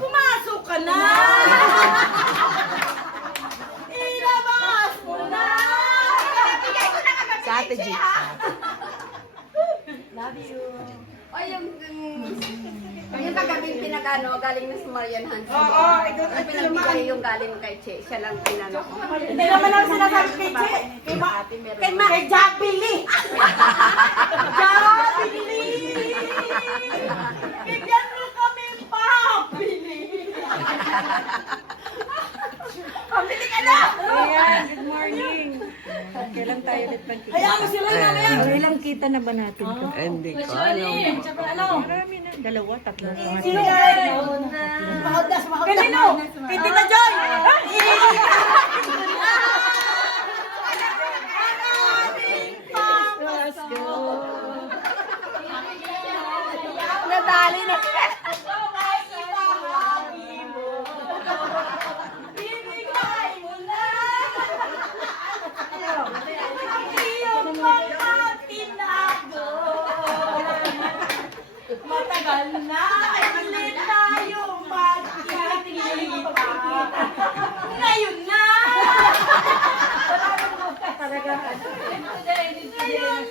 Pumasok ka na! Ilabas mo na! Bigay ko na kagad Strategy. Love you. O yung kagabing pinagano, galing na si Marian Hansen. Oo, ikaw Ang pinagbigay yung galing kay Che, siya lang pinano ko. Hindi naman ako sinasabi kay Che. Kay Jack Billy. Jack Billy! Bigyan mo kami pa, Billy! Pabili ka na! Ayan, good morning. Kailan tayo ulit magkita? Hayaan mo sila na yan! Ilang kita na ba natin to? Hindi ko alam. Marami na. Dalawa, tatlo. Sino yan? Mahaudas, mahaudas. Kanino? Kay Tita Joy! Nadali na sila. Matagal na, ay malit tayo magkikita. Ngayon na! Ngayon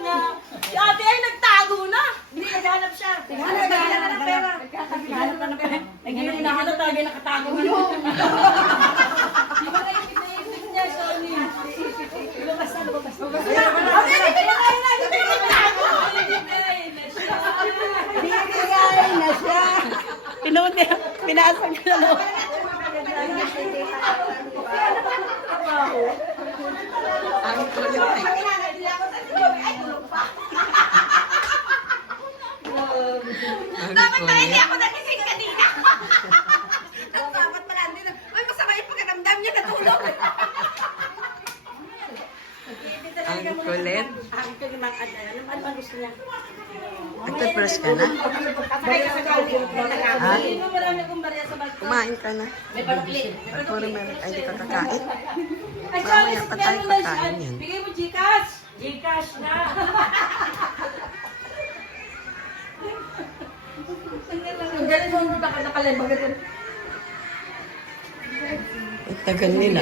na. Si ate ay nagtago na. Hindi, naghanap siya. Naghanap na ng pera. Naghanap na ng pera. Naghanap tayo nakatago. Di ba naisip niya, Shoni? Lumabas na, lumabas na. Ate, dito na kayo na. Dito na nagtago. Bibigay na siya. Pinasag na lang. Ang kulit. Dapat na hindi ako nagising kanina. Dapat pala hindi na. Ay, masama yung pagkaramdam niya, natulog. Ang kulit. Ano ang gusto niya? Nagpe-press ka na? Ha? Kumain ka na? Puro meron. Ay, di ka kakain. Ay, Mamaya pa tayo kakain yan. Bigay mo Gcash. Gcash na. Ang galing mo nakalibag ganun. Ang tagal nila.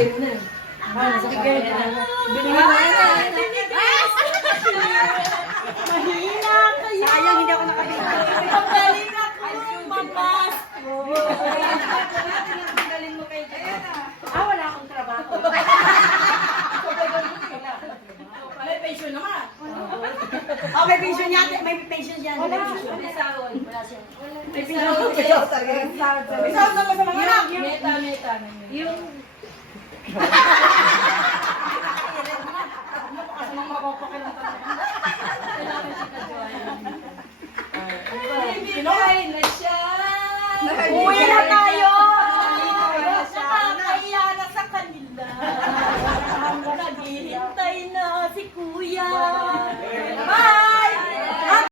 Mahina kayo. Sayang, hindi ako nakabigay. Ang galing ako, mamas. Wala akong trabaho. May pension naman. May pension niya. May pension niya. Wala. May sahod. Wala siya. May sahod. May sahod naman sa mga anak. Meta. Yung... Pinuhay na siya! Uwi na tayo! Nakakaya na sa kanila. Naghihintay na si Kuya.